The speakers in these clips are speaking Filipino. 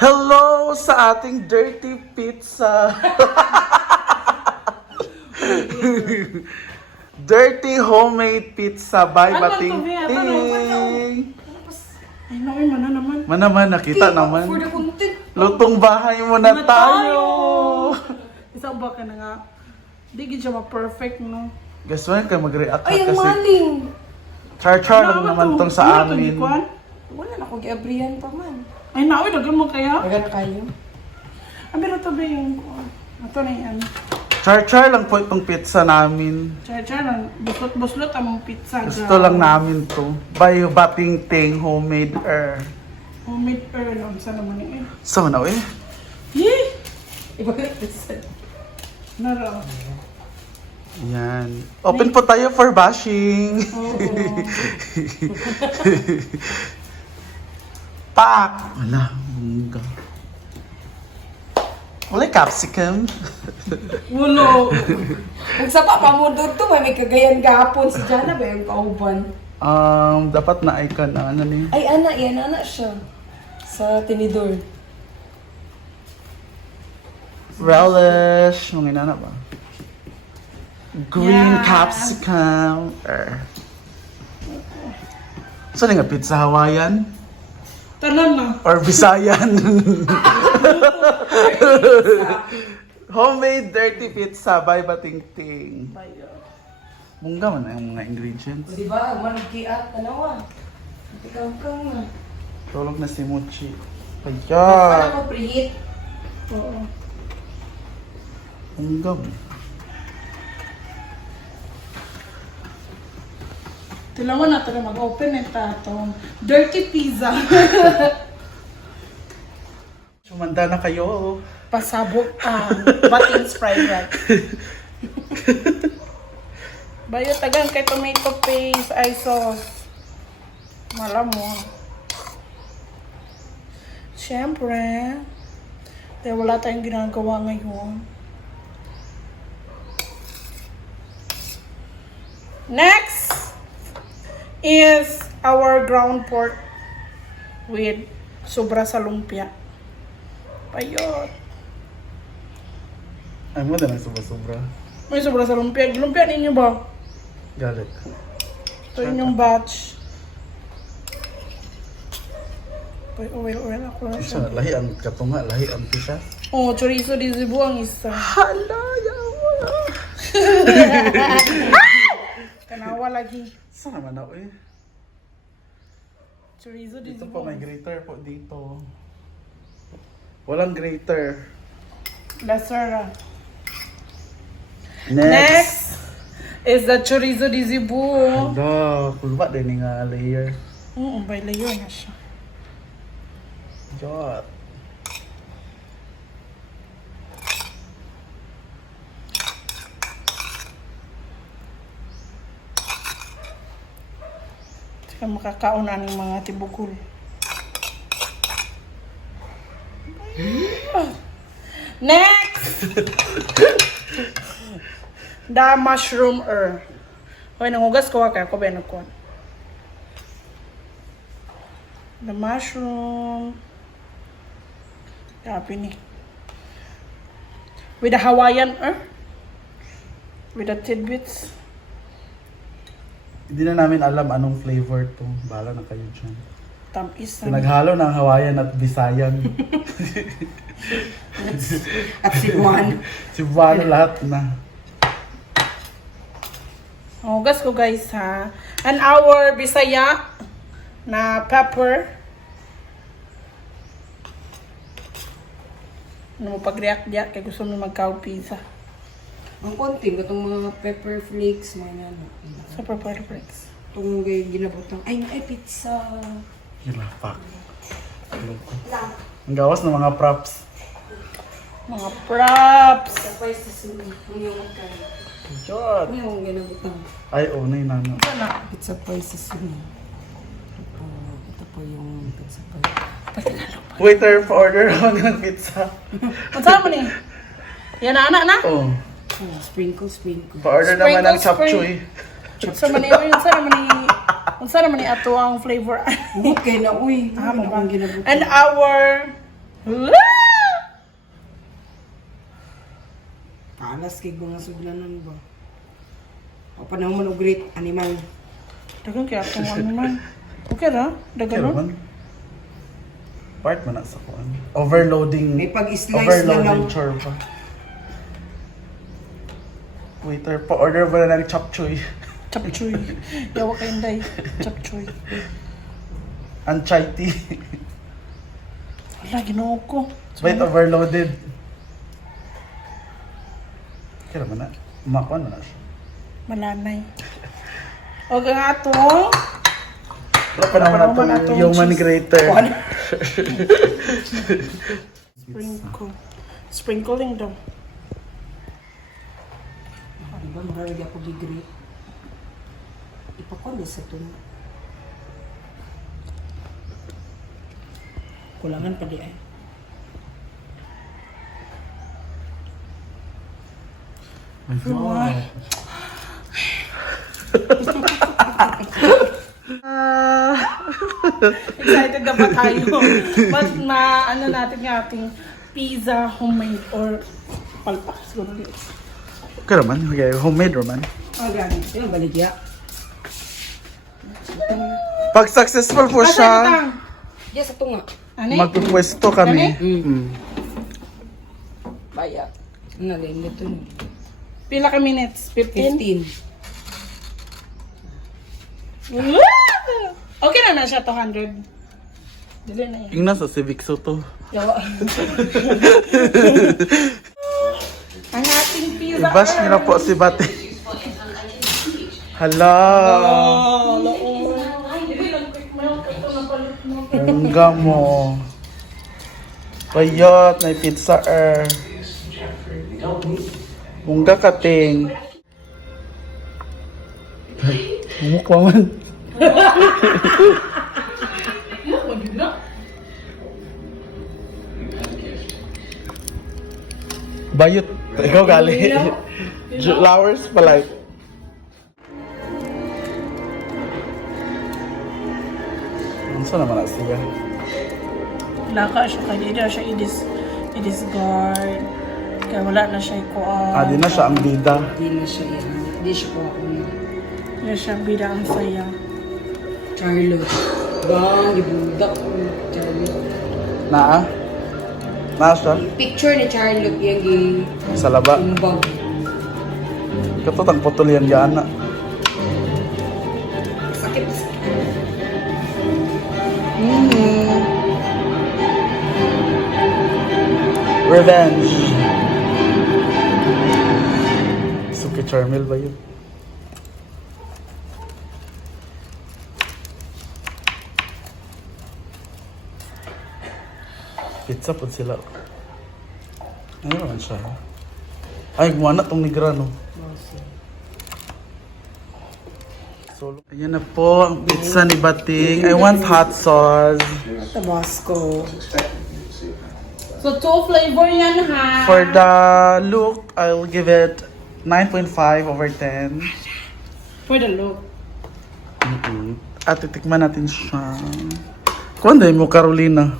Hello sa ating dirty pizza. Dirty homemade pizza by Ano Bating to, Bea? Ting. Ay, naoy, mana naman. Manaman, nakita For naman. the content. Lutong bahay mo na Na tayo. Isa ba ka na nga? Di gid siya ma-perfect, no? Guess what? Kaya mag-react ka Ay, ang kasi maling. char-char lang Ano naman to? tong sa Ano to, amin. Gikuan? Wala na akong giabrihan pa man. Ay, naoy, dagan mo kaya? Maga na kayo. Pero to ba yung... Ito na yan. Char-char lang po itong pizza namin. Char-char lang. Buslot-buslot among pizza. Gusto lang namin to. By Bating Ting homemade Homemade earl. Ang sana naman eh. So na eh. Yee! Iba ka pizza. Nara. Yan. Open po tayo for bashing. Oo. Pak! Wala. Mungga. Wala capsicum. Ulo. Kung sa papamundod to, may kagayan gahapon si Jana ba yung kauban? Dapat na icon na ano ni. Ay, ana, yan, ana siya. Sa tinidor. Relish. Mga inana ba? Green Yeah. capsicum. So nga pizza Hawaiian? Tanan na. Or Visayan? Homemade dirty pizza by Bating Ting. Bayo. Mungga man ang mga ingredients. O diba, managkiat, tanawa. Tikang-kang na. Tulog na si Mochi. Para Kaya. ko preheat. Oo. Mungga. Tilawan na ito na mag-open ng tatong. Dirty pizza. Sumanda na kayo. Pasabog ang Bating's fried rice. Bayo tagang kay tomato paste, ay sauce. Malam mo. Siyempre, dahil wala tayong ginagawa ngayon. Next is our ground pork with sobra sa lumpia. Payot. Ay mo na lang sobra-sobra. May sobra sa lumpia. Lumpia ninyo ba? Galit. Ito inyong batch. Oil ako lang siya. Siya, lahi ang katunga, lahi ang pisa. Oh, chorizo di Cebu ang isa. Hala, yawa. Kanawa lagi. Saan naman ako eh? Chorizo di Dito Cebu. po, may grater po dito. Walang grater. Lesser. Next. Is the chorizo di Cebu. Hala, kulba din nga layer. Oo, by layer na siya. Jot. Saka makakauna ng mga tibukol. Next! The mushroom Hoy, nangugas ko kaya ko ba nagkuhan. The mushroom. Grabe ni. With the Hawaiian with the tidbits. Hindi na namin alam anong flavor to. Bahala na kayo dyan. Tamis. Pinaghalo ng Hawaiian at Visayan. At si Juan. Cebuano lahat na. Hugas ko guys ha. And our Bisaya na pepper. Ano mo pag-react kaya gusto mo magkaw pizza. Ang konti, itong mga pepper flakes, mga ano. Sa pepper flakes. Itong ginabotang, ay, pizza. Hilapak. Ang gawas ng mga props. Mga props. Tapos sa sumo, yung magkano. Jot. Yung ginabotang. Ay, oh, na yun ano. Sana. Pizza pie sa sumo. Ito po yung pizza pie. Waiter, order ako ng pizza. Ang sama ni? Yan na anak na? Oh, Oh, sprinkle. pa-order naman ng chapchuy. Sa mani, unsa naman ni ato ang flavor. Okay na, uy. Tama ba? Ang ginabotang. And our Panas kay mga suglanan ba? O panahon man og great animal. Dagan kaya akong ano man. Okay ra? Dagan Kaya no? man. Part man na sa kuan. Overloading. May pag-slice na Overloading lang. chorba. Waiter, pa-order ba na ng chop choy? Chapchoy. Yawa kay Inday. Chapchoy. Ang chai tea. Wala, ginoo ko. Wait, overloaded. Kaya man na. Makuan na siya. Malanay. O ang atong Wala pa naman Wala pa naman itong atong human cheese. grater. sprinkle. Sprinkling daw. Di ba marami ako gi-great? Ipakon sa to. Kulangan pa di ay. Wow. Excited na ba tayo? Mas ano natin yung ating pizza homemade or palpak siguro ulit. Kaya man, okay, homemade naman. Ah, gani. Yung baligya. Pag successful po siya, Yes, ito nga. Ano magpupwesto kami. Ano? Mm. Baya. Nalin nito no. Pila ka minutes? 15? 15. Okay na siya, 200. Dili na yan. Ingnan sa Civic Soto. Yawa. Ang ating pizza. I-bash niyo na po si Bate. Hala! Oh, laon. Hindi lang quick milk. Ito na palit mo. Bungga mo. Bayot, may pizza Bungga kating. Mumukwa man. Bayot. Ikaw gali. Flowers pala. Saan naman na siya? Laka siya kaya hindi na siya i-discard. Kaya wala na siya ikuan. Ah, di na siya ang bida. Di na siya yan. Di siya po ako na. Hindi siya bida ang saya. Charlotte. Bang, ibudak ko. Charlotte. Naa? Naa siya? Picture ni Charlotte yung Sa laba. tumbang. Katotang putol yan gana. Sakit. Revenge. Suki Charmel ba yun? Pizza po sila. Ayun naman siya. Ay, gumawa na tong Negrano. So, ayan na po ang pizza ni Bating. I want hot sauce. Tabasco. So, 2 flavor yan ha. For the look, I'll give it 9.5 over 10. For the look. At titikman natin siya. Kung mo, Carolina.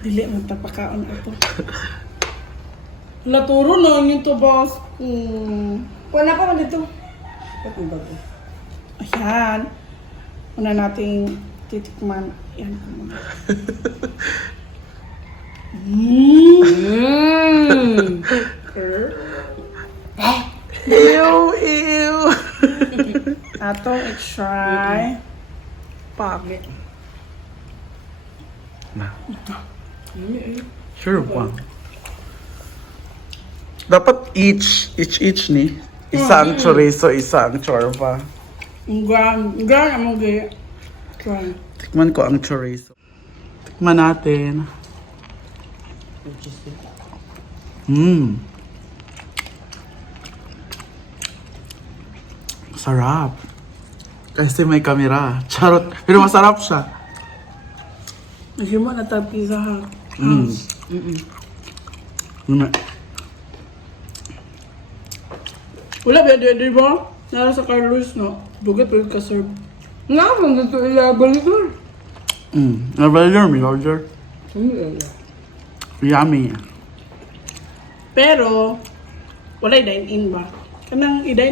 Dili mo tapakaon ito. Laturo na yung tabas. Wala pa man dito. Ba't mo ba ito? Ayan. Una nating titikman. Yan ko muna. Ew, ew. Atong i-try. Pagit. Na. Sure pa. Dapat each ni. Isa ang chorizo, isa ang chorba. Ang gran among gaya. Try. Tikman ko ang chorizo. Tikman natin. Sarap. Kasi may kamera. Charot. Pero masarap siya. Nagyo mo na tag pizza ha. Una. Wala ba di ba? Nara sa Carlos no. Dugat or ka-serve. Nga mo dito ilabal ito. Order, order. Yummy. Pero, wala dine-in ba? Kanang i-dine